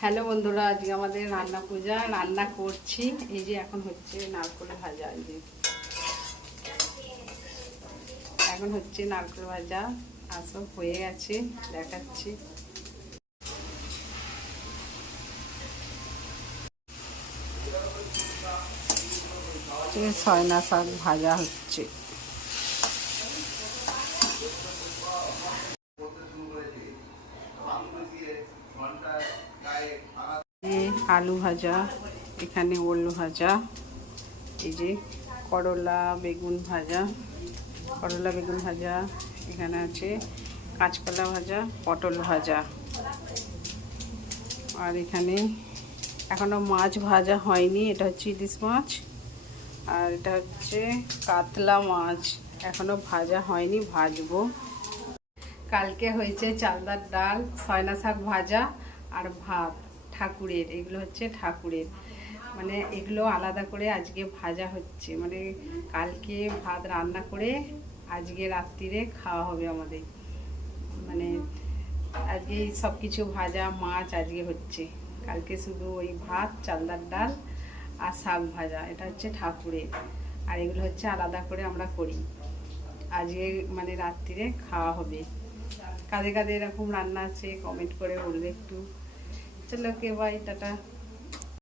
Hello বন্ধুরা, আজকে আমাদের রান্না পূজা রান্না করছি। এই যে এখন হচ্ছে নারকেল ভাজা। এই যে এখন হচ্ছে নারকেল ভাজা, আর সব হয়ে গেছে, দেখাচ্ছি। সয়না শাক ভাজা হচ্ছে। আলু ভাজা, এখানে ওল ভাজা, এই যে করলা বেগুন ভাজা, এখানে আছে কাঁচকলা ভাজা, পটল ভাজা। আর এখানে এখনো মাছ ভাজা হয়নি, এটা হচ্ছে ইলিশ মাছ। আর এটা হচ্ছে কাতলা মাছ, এখনো ভাজা হয়নি, ভাজবো। কালকে হয়েছে চালদার ডাল, সয়না শাক ভাজা আর ভাত ঠাকুরের। এগুলো হচ্ছে ঠাকুরের, মানে এগুলো আলাদা করে আজকে ভাজা হচ্ছে। মানে কালকে ভাত রান্না করে আজকে রাত্রিরে খাওয়া হবে আমাদের। মানে আজকে সব কিছু ভাজা, মাছ আজকে হচ্ছে। কালকে শুধু ওই ভাত, চালদার ডাল আর শাক ভাজা, এটা হচ্ছে ঠাকুরের। আর এগুলো হচ্ছে আলাদা করে আমরা করি। আজকে মানে রাত্রিরে খাওয়া হবে। কাদের কাদের এরকম রান্না আছে কমেন্ট করে বলবে একটু। চলো, কে বাই, টাটা।